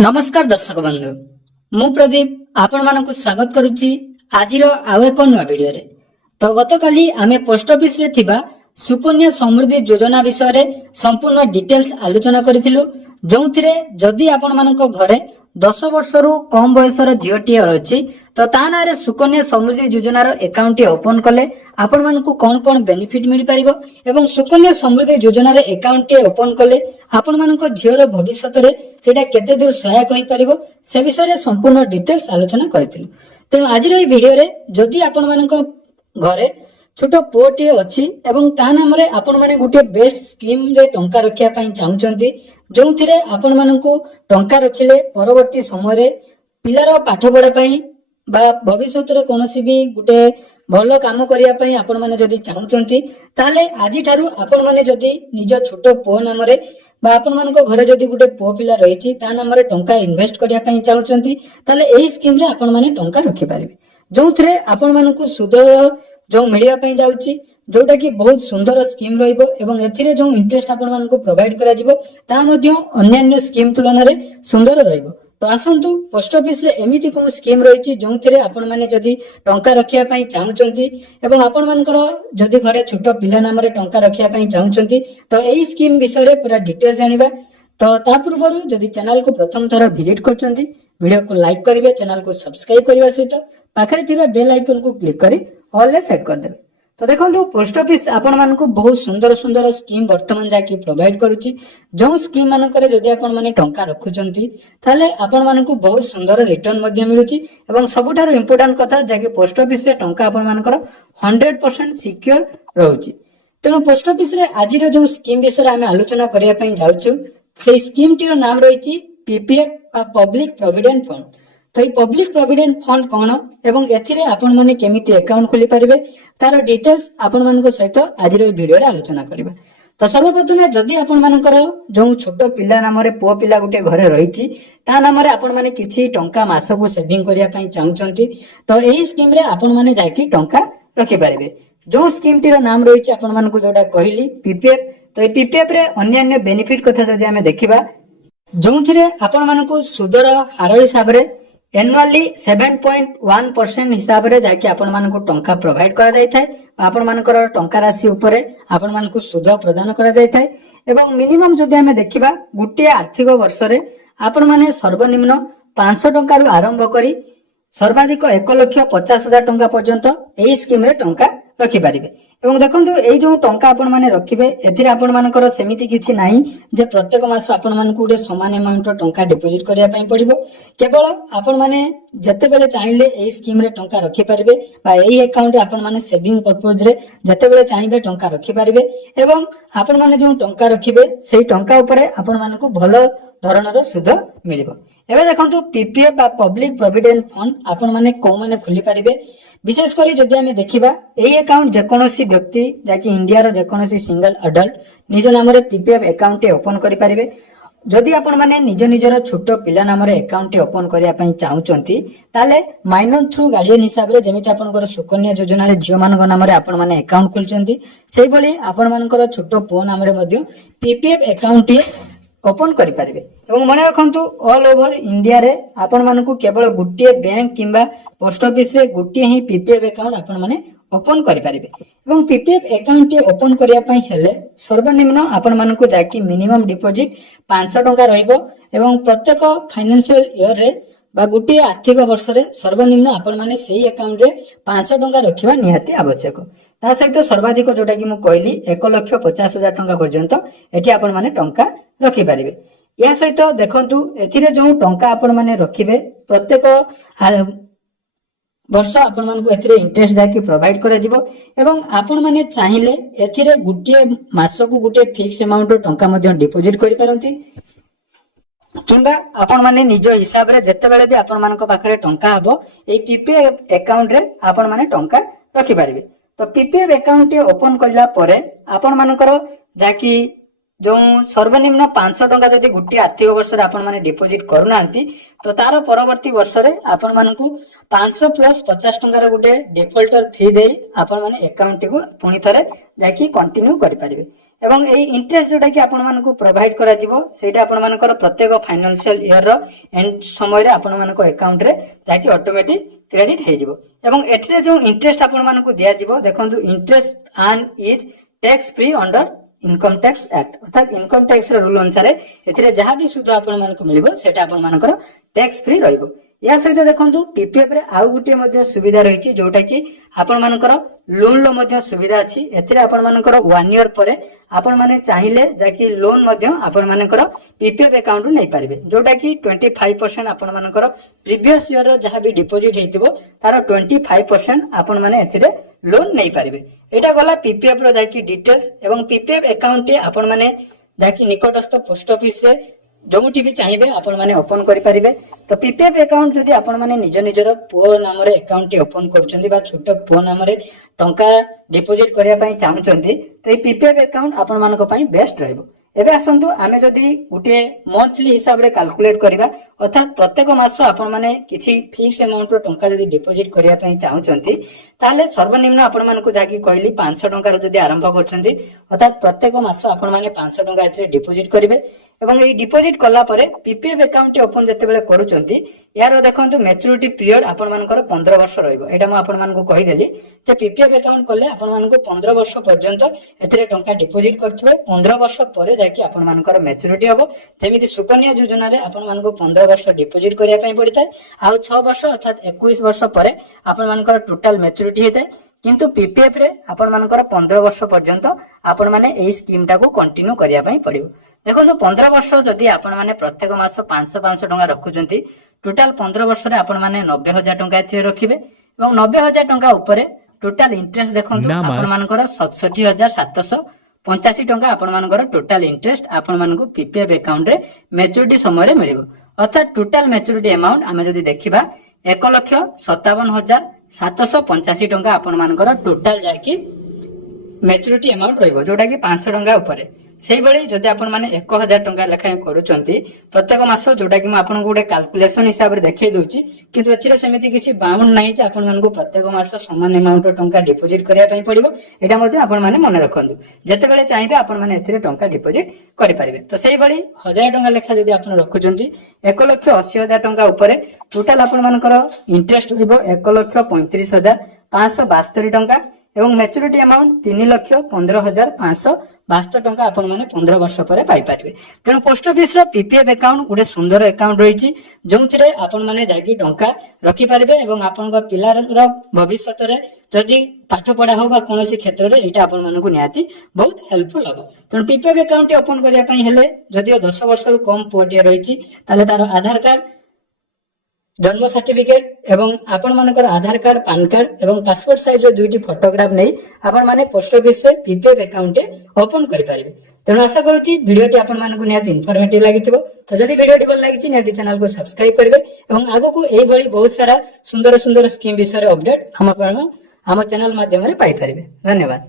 नमस्कार दर्शक बंधु मु प्रदीप आपण मानक स्वागत करुच्ची आज आउ एक नुआ वीडियो रे। तो गतकाली आमे पोस्ट ऑफिस रे थिबा सुकन्या समृद्धि योजना विषय रे संपूर्ण डिटेल्स आलोचना करिथिलु। जोंथिरे जदि आपण मानक घरे 10 वर्षरू कम बयसर झीओटी अछि तो ता नारे सुकन्या समृद्धि योजना रो अकाउंट टी ओपन कले आपण मानकु कोन कोन बेनिफिट मिल पारिबो एवं सुकन्या समृद्धि योजना रे अकाउंट टी ओपन कले आपण मानक झीओर भविष्यत रे सेटा केते दूर सहायक होई पारिबो से विषय रे संपूर्ण डिटेल्स आलोचना करिथिलु। तेनु आज रो ई वीडियो रे जदि आपण मानक घरे छोट पुओटी अछि एवं ता नाम रे आपण माने गुटे बेस्ट स्कीम रे टंका रखिया पई चाहुचंती जोंथिरे आपण मानकु टंका रखिले परवर्ती समय रे पिलार पाठ पढ़ा पई बा भविष्यत रे कोनोसी भी गुटे भलो काम करिया पई आपण माने जदि चाहुचंती ताले आजि ठारू आपण माने जदि निज छोट पुओ नाम रे बा आपण मानको घरे जदि गुटे पुओ पिला रहिछि ता नाम रे टंका इन्वेस्ट करिया पई चाहुचंती ताले एही स्कीम रे आपण माने टंका रखि पारिबे जोंथिरे आपण मानकु सुदर जो मिलिया पई जाउछि जोटा कि बहुत सुंदर स्कीम रहिबो एवं एथिरे जो इंटरेस्ट आपण मानकु प्रोवाइड करा जिवो ता मध्ये अन्य स्कीम तुलना रे सुंदर रहिबो। तो आसंतु पोस्ट ऑफिस रे एमिति को स्कीम रहिछि जोंथिरे आपण माने जदि टंका रखिया पई चाहुचंती एवं आपण मानकर जदि घरे छोट पिला नाम रे टंका रखिया पई चाहुचंती तो एही स्कीम विषय रे पूरा डिटेल्स जानिबा। तो ता पूर्वरु जदि चैनल को प्रथम थर विजिट करचंती वीडियो को लाइक करिवे चैनल को सब्सक्राइब करबा सहित पाखरे थिबा बेल आइकन को क्लिक करी ऑल ले सेट कर देबे। तो देखो पोस्ट ऑफिस आपण मानकु बहुत सुंदर सुंदर स्कीम वर्तमान जाकी प्रोवाइड करूची जो स्कीम मानकरे जदि आपण माने टंका रखुचंती ताले आपण मानकु बहुत सुंदर रिटर्न मध्ये मिलुची एवं सबुठार इंपोर्टेंट कथा जाकी पोस्ट ऑफिस रे टंका आपण मानकर 100% सिक्योर रहउची। तेनु पोस्ट ऑफिस रे आजिर जो स्कीम विषय आमे आलोचना करिया पई जाउछु से स्कीम टीर नाम रहिची पीपीएफ आ पब्लिक प्रोविडेंट फंड। तो ये पब्लिक प्रोविडेंट फंड कौन एवं एथिरे आपण माने केमिति अकाउंट खोली पारिबे तार डिटेल्स आपण मानको सहित आज रो वीडियो रे आलोचना करबा। तो सर्वप्रथमे जदि आपण मानकर जो छोट पिला नाम रे पुओ पिला गुटे घरे रहिछि ता नाम रे आपण माने किछि टंका मासकु सेविंग करिया पई चाहुचंती तो एही स्कीम रे आपण माने जाकी टंका रखि पारिबे। जो स्कीम टीर नाम रहिछि आपण मानको जोटा कहिली पीपीएफ। तो ए पीपीएफ रे अन्य बेनिफिट कथा जदि हमें देखिबा जोंथिरे आपण मानको सुदर हार हिसाब रे एनुअली 7.1% हिसाब रे जाके आपण मानको टंका प्रोवाइड करा जाय थाए आपण मानकर टंका राशि ऊपर आपण मानको सुध प्रदान करा जाय थाए एवं मिनिमम जदि हमें देखिबा गुटे आर्थिक वर्ष रे आपण माने सर्वनिम्न 500 टंका रु आरंभ करी सर्वाधिक 1,50,000 टंका पर्यंत एही स्कीम रे टंका रखि पारिबे। एवं देखंतु एई जो टंका आपण माने रखिबे एथिरे आपण मानकर सेमिति किछि नाही जे प्रत्येक मास आपण मानकु उडे समान अमाउंट रो टंका डिपॉजिट करिया पई पड़िबो केवल आपण माने जते बेले चाहिले एई स्कीम रे टंका रखि पारिबे बा एई अकाउंट रे आपण माने सेविंग पर्पस रे जते बेले चाहिबे टंका रखि पारिबे एवं आपण माने जो टंका रखिबे सेई टंका ऊपर आपण मानकु भलो धरणर सुध मिलिबो। एबे देखंतु पीपीएफ बा पब्लिक प्रोविडेंट फंड आपण माने को माने खुली पारिबे विशेष करी जदि हमें देखिबा एही अकाउंट जेकोनोसी व्यक्ति जाकी इंडिया रो जेकोनोसी सिंगल अडल्ट निज नाम रे पीपीएफ अकाउंट ओपन करि पारिबे। जदि आपण माने निजर छोट पिला नाम रे अकाउंट ओपन करिया पई चाहुचंती ताले माइनर थ्रू गार्डियन हिसाब रे जेमिति आपनकर सुकन्या योजना रे झियो मानक नाम रे आपण माने अकाउंट खोलचंती सेही भली आपण मानकर छोट पुओ नाम रे मध्ये पीपीएफ अकाउंट ओपन करि पारिबे। एवं मने रखंतु ऑल ओवर इंडिया रे आपण मानकु केवल गुटिए बैंक किंबा पोस्ट ऑफिस रे गुटिए ही पीपीएफ अकाउंट आपण माने ओपन करि पारिबे। एवं पीपीएफ अकाउंट ओपन करिया पई हेले सर्वनिम्न आपण मानकु जाकी मिनिमम डिपॉजिट 500 टंका रहइबो एवं प्रत्येक फाइनेंशियल ईयर रे बा गुटिए आर्थिक वर्ष रे सर्वनिम्न आपण माने सेही अकाउंट रे 500 टंका रखिबा निहाती आवश्यक। ता सहित सर्वाधिक जोटा कि मु कहली 1,50,000 टंका पर्यंत एठी आपण माने टंका रखि पारिबे। या सहित देखंतु एथिरे जो टंका आपण माने रखिबे प्रत्येक वर्ष आपण मानकु एथिरे इंटरेस्ट जाकी प्रोवाइड करा दिबो एवं आपण माने चाहिले एथिरे गुटिए मासकु गुटे फिक्स अमाउंट टंका मध्ये डिपॉजिट करि पारंती किंबा आपण माने निज हिसाब रे जत्ते बेले भी आपण मानक पाखरे टंका हबो एई पीपीएफ अकाउंट रे आपण माने टंका रखि पारिबे। तो पीपीएफ अकाउंट ओपन करला परे आपण मानकर जाकी जो सर्वनिम्न 500 टंका जदि गुटी आर्थिक वर्ष रे आपण माने डिपॉजिट करूनांती तो तार परवर्ती वर्ष रे आपण मानकु 500 प्लस 50 टंका रे गुटे डिफॉल्टर फी देई आपण माने अकाउंट को पुनी थरे जाकी कंटिन्यू करि पारिबे। এবং এই ইন্টারেस्ट जोटा कि आपण मानकु प्रोवाइड करा जिवो सेटा आपण मानकर प्रत्येक फाइनेंशियल ईयर रो एंड समय रे आपण मानको अकाउंट रे ताकि ऑटोमेटिक क्रेडिट हे जिवो एवं एठरे जो इंटरेस्ट आपण मानको दिया जिवो देखंतु interest earn is tax free under income tax act अर्थात इनकम टैक्स रो रूल अनुसार एथिरे जहां भी सुध आपण मानको मिलिबो सेटा आपण मानकर टैक्स फ्री रहइबो। या सहित देखंतु पीपीएफ रे आउ गुटे मध्ये सुविधा रहिछि जोटा कि आपण मानकर लोन लो मध्ये सुविधा अछि एथिरे आपण मानकर 1 ईयर परे आपण माने चाहिले जाकि लोन मध्ये आपण मानकर पीपीएफ अकाउंट नै पारिबे जोटा कि 25% आपण मानकर प्रीवियस ईयर रो जहां भी डिपॉजिट हेतिबो तार 25% आपण माने एथिरे लोन नै पारिबे। एटा गला पीपीएफ रो जाकि डिटेल्स एवं पीपीएफ अकाउंट आपण माने जाकि निकटस्थ पोस्ट ऑफिस रे जोमुठी भी चाहिए आपण माने ओपन करि परिबे। तो पीपीएफ अकाउंट जदि आपण माने निज निजर पुओ नाम रे अकाउंट ओपन करछन्ती बा छोट पुओ नाम रे टंका डिपॉजिट करिया पई चाहुचन्ती तो ए पीपीएफ अकाउंट आपण मानको पई बेस्ट रहइबो। एबे आसंतु आमे जदि गुटे मंथली हिसाब रे कैलकुलेट करिबा अर्थात प्रत्येक मास आपण माने किछि फिक्स अमाउंट रो टंका जदि डिपॉजिट करिया पई चाहुचन्ती ताले सर्वनिम्न आपण मानको जाकी कहली 500 टंका रो जदि आरंभ करछन्ती अर्थात प्रत्येक मास आपण माने 500 टंका एथरे डिपॉजिट करिवे एवं ए डिपॉजिट कला परे पीपीएफ अकाउंट ओपन जते बेले करूचन्ती यार देखंतु मैच्योरिटी पीरियड आपण मानकर 15 वर्ष रहइबो। एटा म आपण मानको कहि देली जे पीपीएफ अकाउंट करले आपण मानको 15 वर्ष पर्यंत एथरे टंका डिपॉजिट करथुवे 15 वर्ष परे जाकी आपण मानकर मैच्योरिटी हबो। जेमिति सुकन्या योजना रे आपण मानको 15 वर्ष डिपॉजिट करिया पई पड़ितै आ 6 वर्ष अर्थात 21 वर्ष परे आपण मानकर टोटल मैच्योरिटी हेतै किंतु पीपीएफ रे आपण मानकर 15 वर्ष पर्यंत आपण माने एई स्कीम टाको कंटिन्यू करिया पई पड़िबो। देखो 15 वर्ष जदि आपण माने प्रत्येक मास 500 टंका रखुचंती टोटल 15 वर्ष रे आपण माने 90,000 टंका एथि रखिबे एवं 90,000 टंका ऊपर टोटल इंटरेस्ट देखंतु आपण मानकर 67,785 टंका आपण मानकर टोटल इंटरेस्ट आपण मानको पीपीएफ अकाउंट रे मैच्योरिटी समय रे मिलिबो। अर्थात टोटल मैच्योरिटी अमाउंट आमे जदि देखिबा 1,57,785 टंका आपण मानकर टोटल जाकी मैच्योरिटी अमाउंट रहइबो जोटा कि 500 टंका ऊपर सेही बळी जदि आपण माने 1,000 टंका लेखा करूचंती प्रत्येक मास जोटा कि म आपन गुडे कैलकुलेशन हिसाब रे देखै दोची किंतु एथिरे सेमिति किछि बाउंड नाही जे आपण मानको प्रत्येक मास समान अमाउंट टंका डिपॉजिट करिया पई पड़िबो। एटा मध्ये आपण माने मन रखंदु जते बेले चाहिबे आपण माने एथिरे टंका डिपॉजिट करि परिबे। तो सेही बळी 1000 टंका लेखा जदि आपण रखुचंती 1,80,000 टंका ऊपर टोटल आपण मानकर इंटरेस्ट होइबो 1,35,572 टंका एवं मैच्योरिटी अमाउंट 3,15,572 टंका आपण माने 15 वर्ष परे पाई परिबे। तेनु पोस्ट ऑफिस रो पीपीएफ अकाउंट गुडे सुंदर अकाउंट रहिछि जोंथिरे आपण माने जाकी टंका रखि परिबे एवं आपन को पिलार रो भविष्यत रे जदि पाठ पढ़ा हो बा कोनोसी क्षेत्र रे एटा आपण मानकु नियाती बहुत हेल्पफुल हो। तेनु पीपीएफ अकाउंट ओपन करिया पई हेले जदि 10 वर्ष रो कम पोटिया रहिछि ताले तार आधार कार्ड जन्म सर्टिफिकेट एवं आपण मानकर आधार कार्ड पैन कार्ड एवं पासपोर्ट साइज जो दुईटी फोटोग्राफ नहीं आपण माने पोस्ट ऑफिस से पीपीएफ अकाउंट ओपन करि पारिबे। तेणु आशा करूची वीडियोटी आपण मानकु नियाती इनफॉर्मेटिव लागिथिबो। तो जदि वीडियोटी भल लागिछि नियाती चैनल को सब्सक्राइब करबे एवं आगो को एई बळी बहुत सारा सुंदर सुंदर स्कीम विषय अपडेट हम चैनल माध्यम रे पाई परिबे। धन्यवाद।